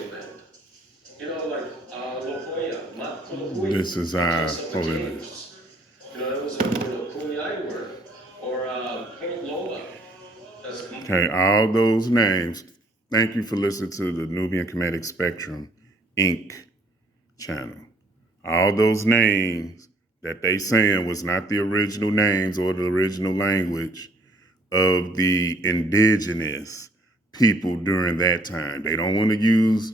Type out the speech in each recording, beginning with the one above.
holy land. Like Lopoya, Mat Kuluhui, This is the our place of the holy land. caves. That was a Kunyai word, or Point Loma. That's Okay, all those names. Thank you for listening to the Nubian Comedic Spectrum Inc. channel. All those names that they saying was not the original names or the original language of the indigenous people during that time. They don't want to use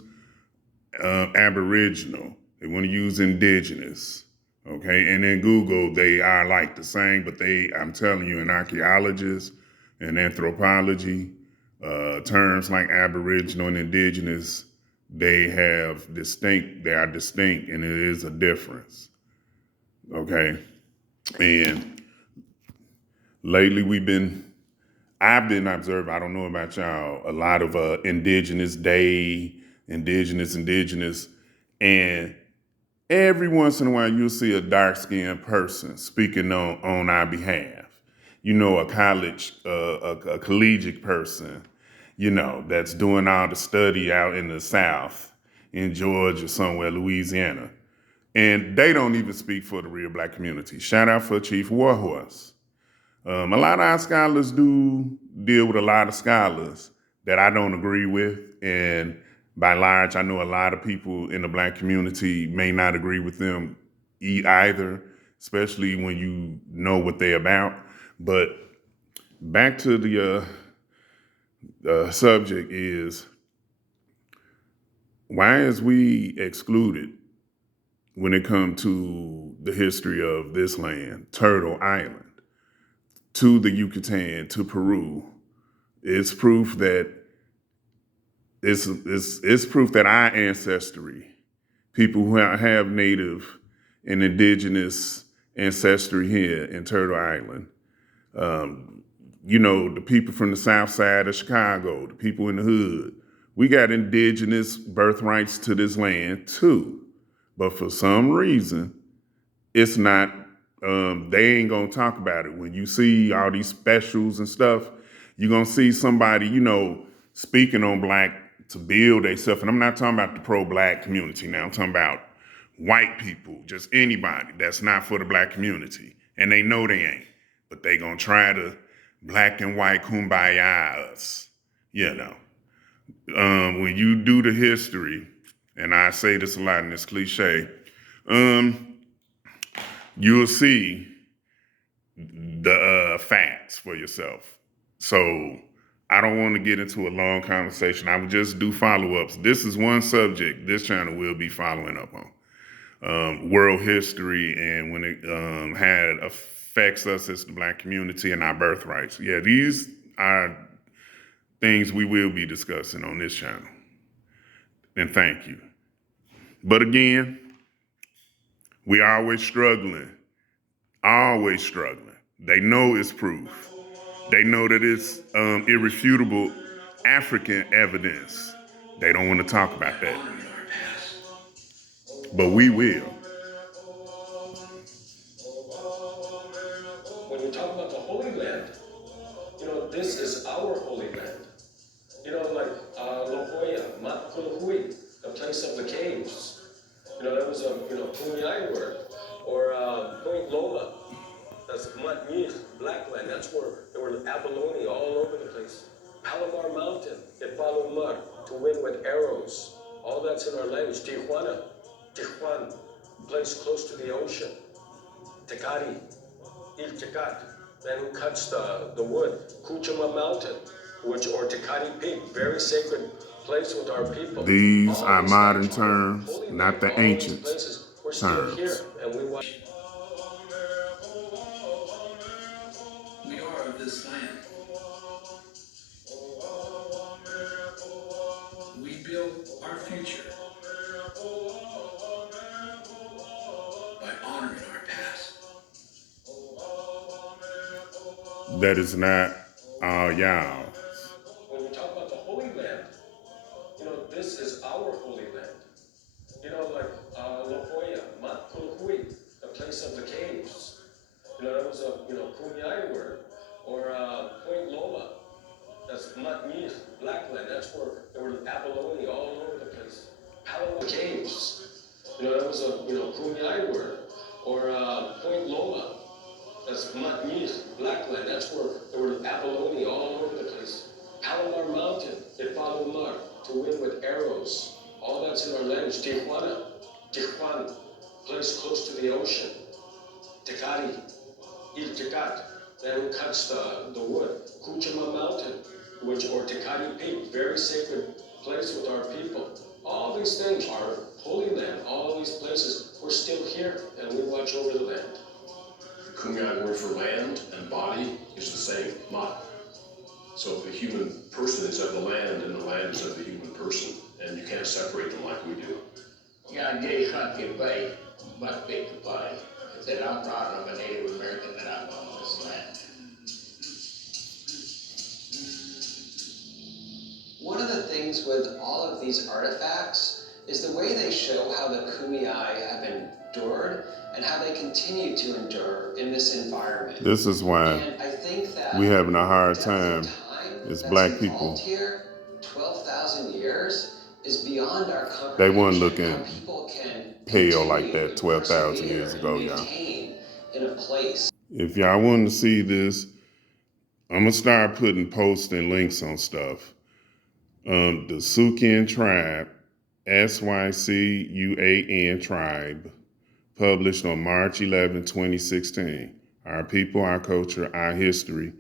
Aboriginal. They want to use indigenous. Okay, and in Google, they are like the same, but I'm telling you, in archaeologists and anthropology, terms like Aboriginal and indigenous, they are distinct, and it is a difference. Okay, and lately I've been observing, I don't know about y'all, a lot of indigenous day, indigenous, and every once in a while you'll see a dark-skinned person speaking on our behalf. A college, a collegiate person, that's doing all the study out in the South, in Georgia, somewhere, Louisiana. And they don't even speak for the real Black community. Shout out for Chief Warhorse. A lot of our scholars do deal with a lot of scholars that I don't agree with. And by large, I know a lot of people in the Black community may not agree with them either, especially when you know what they're about. But back to the subject is, why is we excluded when it comes to the history of this land, Turtle Island, to the Yucatan, to Peru? It's proof that it's proof that our ancestry, people who have native and indigenous ancestry here in Turtle Island, the people from the south side of Chicago, the people in the hood, we got indigenous birthrights to this land too. But for some reason, it's not, they ain't gonna talk about it. When you see all these specials and stuff, you're gonna see somebody, speaking on Black to build themselves. And I'm not talking about the pro-Black community now. I'm talking about white people, just anybody that's not for the Black community. And they know they ain't. But they gonna try to Black and white kumbaya us, When you do the history, and I say this a lot in this cliche, you'll see the facts for yourself. So I don't want to get into a long conversation. I would just do follow-ups. This is one subject this channel will be following up on. World history and when it had affects us as the Black community and our birthrights. Yeah, these are things we will be discussing on this channel. And thank you. But again, we always struggling. Always struggling. They know it's proof. They know that it's irrefutable African evidence. They don't want to talk about that. But we will. when you talk about the Holy Land, this is our Holy Land. Like Lopoya, Mat Kuluhui, the place of the caves. That was a Kunyai word, or Point Loma. That's Matmich, Black Land. That's where there were abalone all over the place. Palomar Mountain, Ipalomar, to win with arrows. All that's in our language. Tijuan, place close to the ocean. Tecari, Il Tecat, man who cuts the wood. Cuchama Mountain, or Tecari Peak, very sacred place with our people. These All are these modern things, terms, Holy not Land, the all these ancient places, we're still here, terms. and we want. We are of this land. We build our future by honoring our past. That is not all y'all. When we talk about the Holy Land, this is our Holy Land. Like Lopoya, Mat Kuluhui, the place of the caves. That was a Kunyai word, or Point Loma. That's Matmich, Black Land. That's where there were abalone all over the place. Point Loma, that's Matnis, Blackland, that's where there were abalone all over the place. Palomar Mountain, it followed Mar to win with arrows. All that's in our language. Tijuana, place close to the ocean. Tecate, Il Tecat, that who cuts the wood. Cuchama Mountain, or Tecate Peak, very sacred place with our people. All these things are holy land. All these places, we're still here, and we watch over the land. The Kumeyaay word for land and body is the same, mat. So the human person is of the land, and the land is of the human person, and you can't separate them like we do. Yeah, Jay can't get away, but big to buy. I said, I'm proud of a Native American that I'm on this land. One of the things with all of these artifacts is the way they show how the Kumeyaay have endured and how they continue to endure in this environment. This is why and I think that we having a hard time as black people. Here, 12,000 years is beyond our comprehension. They weren't looking how people can pale like that 12,000 years ago, y'all. In a place. If y'all want to see this, I'm going to start putting posts and links on stuff. The Sukan tribe, SYCUAN tribe, published on March 11, 2016. Our people, our culture, our history.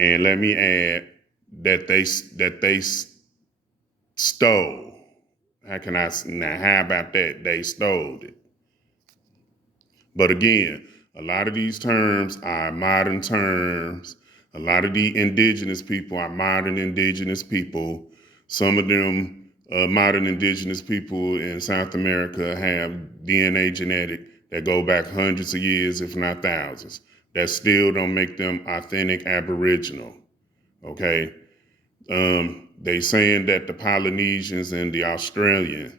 And let me add that they stole. How about that? They stole it. But again, a lot of these terms are modern terms. A lot of the indigenous people are modern indigenous people. Some of them modern indigenous people in South America have DNA genetic that go back hundreds of years, if not thousands. That still don't make them authentic Aboriginal, okay? They saying that the Polynesians and the Australian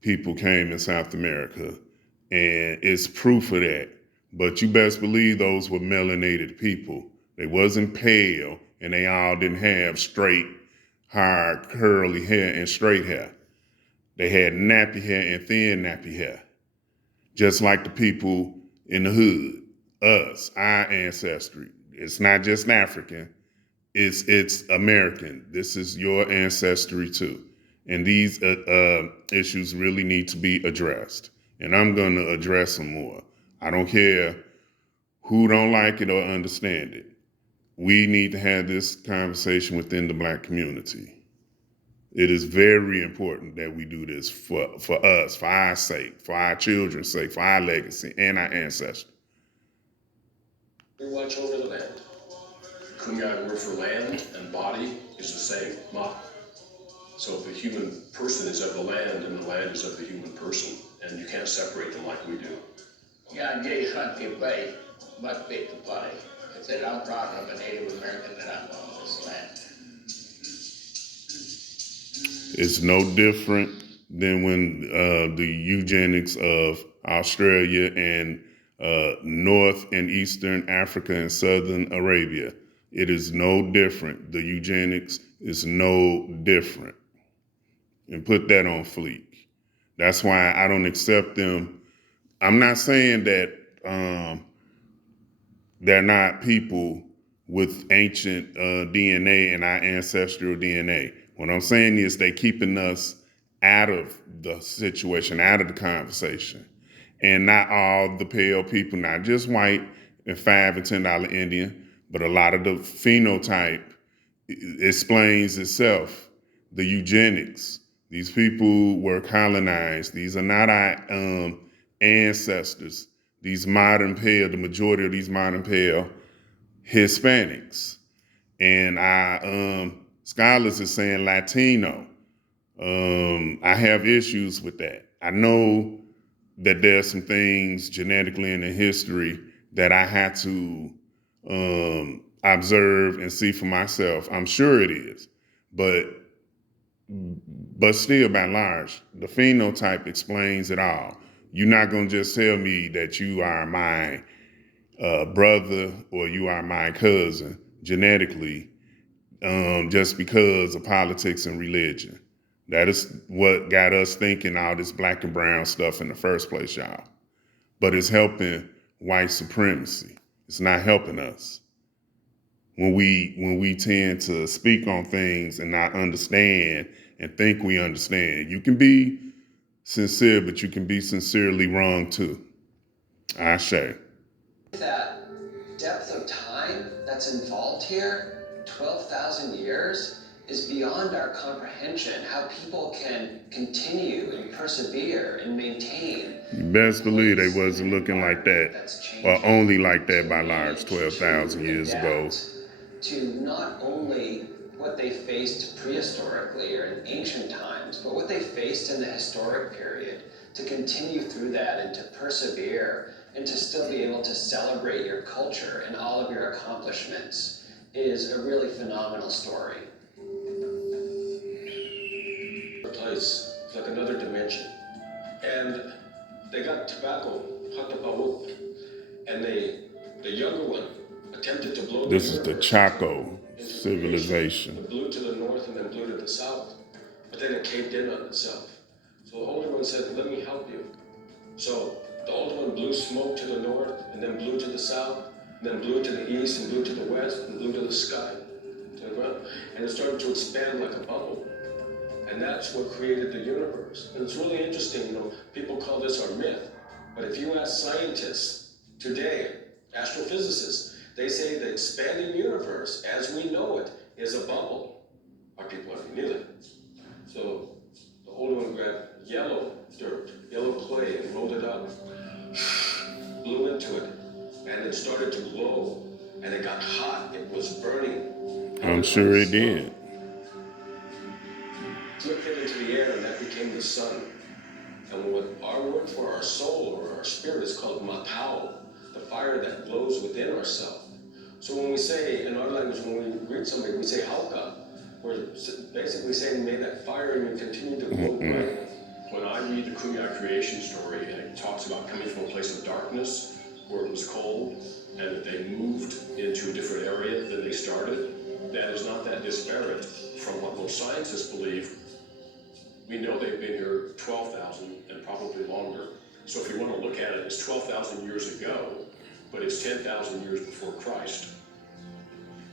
people came in South America, and it's proof of that. But you best believe those were melanated people. They wasn't pale, and they all didn't have straight, hard, curly hair and straight hair. They had nappy hair and thin nappy hair, just like the people in the hood, us, our ancestry. It's not just African, it's American. This is your ancestry too. And these issues really need to be addressed. And I'm going to address them more. I don't care who don't like it or understand it. We need to have this conversation within the Black community. It is very important that we do this for us, for our sake, for our children's sake, for our legacy and our ancestry. We watch over the land. The Kumeyaay word for land and body is the same, mat. So the human person is of the land, and the land is of the human person, and you can't separate them like we do. Yeah, Jay can't get away, but big to buy. I said, I'm proud of a Native American that I'm on this land. It's no different than when the eugenics of Australia and North and Eastern Africa and Southern Arabia. It is no different. The eugenics is no different. And put that on fleek. That's why I don't accept them. I'm not saying that they're not people with ancient DNA and our ancestral DNA. What I'm saying is they keeping us out of the situation, out of the conversation. And not all the pale people, not just white and $5 and $10 Indian, but a lot of the phenotype explains itself. The eugenics. These people were colonized. These are not our ancestors. These modern pale, the majority of these modern pale Hispanics. And our scholars are saying Latino. I have issues with that. I know that there's some things genetically in the history that I had to observe and see for myself. I'm sure it is. But still, by and large, the phenotype explains it all. You're not going to just tell me that you are my brother or you are my cousin genetically just because of politics and religion. That is what got us thinking all this black and brown stuff in the first place, y'all. But it's helping white supremacy. It's not helping us. When we tend to speak on things and not understand and think we understand. You can be sincere, but you can be sincerely wrong too. Ashe. That depth of time that's involved here, 12,000 years, is beyond our comprehension. How people can continue and persevere and maintain. You best believe they wasn't looking like that, or only like that by large 12,000 years ago. To not only what they faced prehistorically or in ancient times, but what they faced in the historic period, to continue through that and to persevere and to still be able to celebrate your culture and all of your accomplishments is a really phenomenal story. Place, it's like another dimension. And they got tobacco, hatapawut, and the younger one attempted to blow This the is the universe Chaco into civilization. It blew to the north and then blew to the south, but then it caved in on itself. So the older one said, let me help you. So the older one blew smoke to the north and then blew to the south, and then blew to the east and blew to the west and blew to the sky, to the ground. And it started to expand like a bubble. And that's what created the universe. And it's really interesting, people call this our myth. But if you ask scientists today, astrophysicists, they say the expanding universe as we know it is a bubble. Our people already knew that. So the older one grabbed yellow dirt, yellow clay, and rolled it up, blew into it, and it started to glow. And it got hot, it was burning. I'm sure it did. Flipped it into the air, and that became the sun. And what our word for our soul or our spirit is called matao, the fire that glows within ourselves. So when we say, in our language, when we greet somebody, we say hauka. We're basically saying, may that fire in you continue to glow bright. When I read the Kumeyaay creation story, and it talks about coming from a place of darkness, where it was cold, and that they moved into a different area than they started, that is not that disparate from what most scientists believe. We know they've been here 12,000 and probably longer. So if you want to look at it, it's 12,000 years ago, but it's 10,000 years before Christ.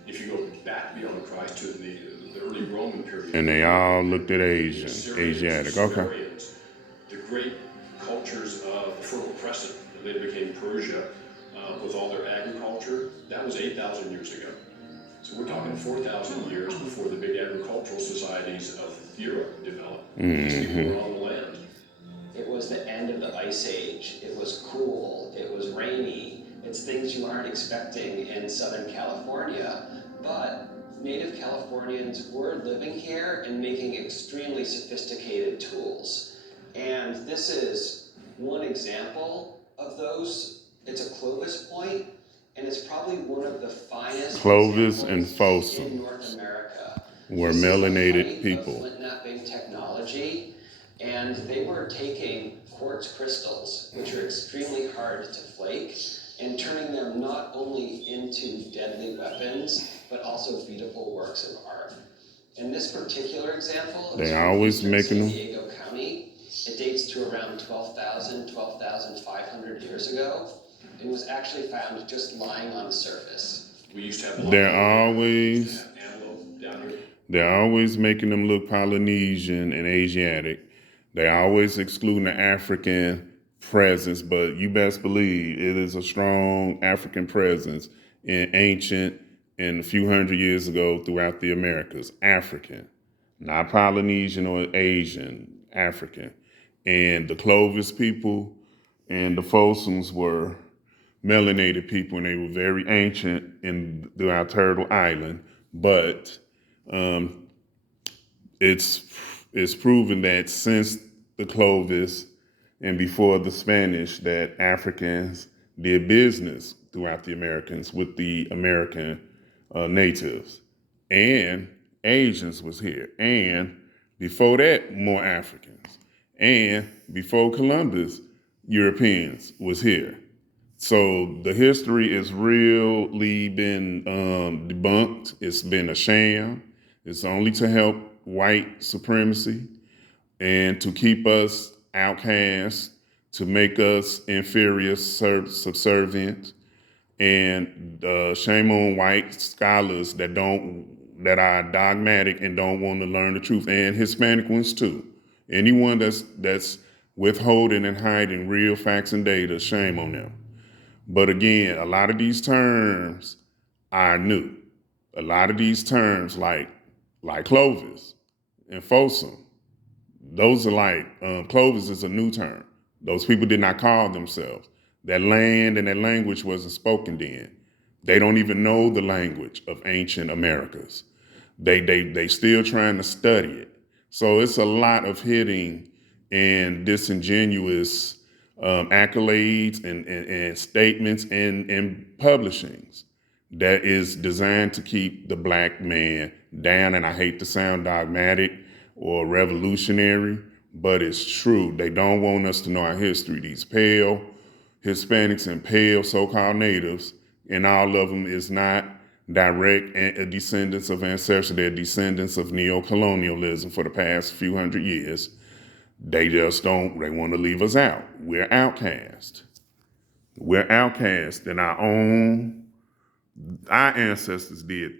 If you go back beyond Christ to the early Roman period. And they all looked at Assyrians, Asiatic. Okay. Sumerians, the great cultures of the Fertile Crescent, that later became Persia, with all their agriculture, that was 8,000 years ago. So we're talking 4,000 years before the big agricultural societies of Europe developed. These people were on the land. It was the end of the Ice Age. It was cool. It was rainy. It's things you aren't expecting in Southern California. But Native Californians were living here and making extremely sophisticated tools. And this is one example of those. It's a Clovis point, and it's probably one of the finest Clovis and examples in Folsom North America. were This is the melanated height of people. flint knapping technology, and they were taking quartz crystals, which are extremely hard to flake, and turning them not only into deadly weapons, but also beautiful works of art. In this particular example, They it's always from making San them. Diego County. It dates to around 12,500 years ago, and was actually found just lying on the surface. We used to have antelope down here. They're always making them look Polynesian and Asiatic. They always excluding the African presence, but you best believe it is a strong African presence in ancient and a few hundred years ago throughout the Americas. African, not Polynesian or Asian, African. And the Clovis people and the Folsoms were melanated people, and they were very ancient throughout Turtle Island. But it's proven that since the Clovis and before the Spanish, that Africans did business throughout the Americans with the American natives, and Asians was here, and before that, more Africans, and before Columbus, Europeans was here. So the history is really been debunked. It's been a sham. It's only to help white supremacy and to keep us outcast, to make us inferior, subservient, and shame on white scholars that are dogmatic and don't want to learn the truth, and Hispanic ones too. Anyone that's withholding and hiding real facts and data, shame on them. But again, a lot of these terms are new. A lot of these terms, like Clovis and Folsom, those are Clovis is a new term. Those people did not call themselves. That land and that language wasn't spoken then. They don't even know the language of ancient Americas. They still trying to study it. So it's a lot of hitting and disingenuous accolades and statements and publishings that is designed to keep the black man down. And I hate to sound dogmatic or revolutionary, but it's true. They don't want us to know our history. These pale Hispanics and pale so-called natives, and all of them is not direct descendants of ancestors. They're descendants of neocolonialism for the past few hundred years. They want to leave us out. We're outcast. We're outcast in our ancestors did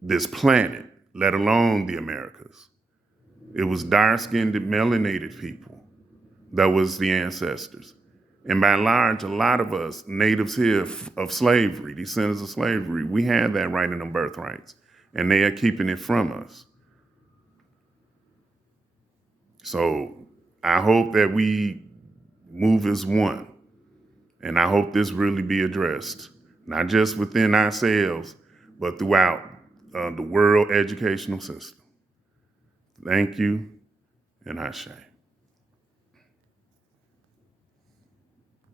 this planet, let alone the Americas. It was dark-skinned, melanated people that was the ancestors. And by and large, a lot of us, natives here of slavery, descendants of slavery, we had that right in them birthrights. And they are keeping it from us. So I hope that we move as one. And I hope this really be addressed, not just within ourselves, but throughout the world educational system. Thank you, and Ashe.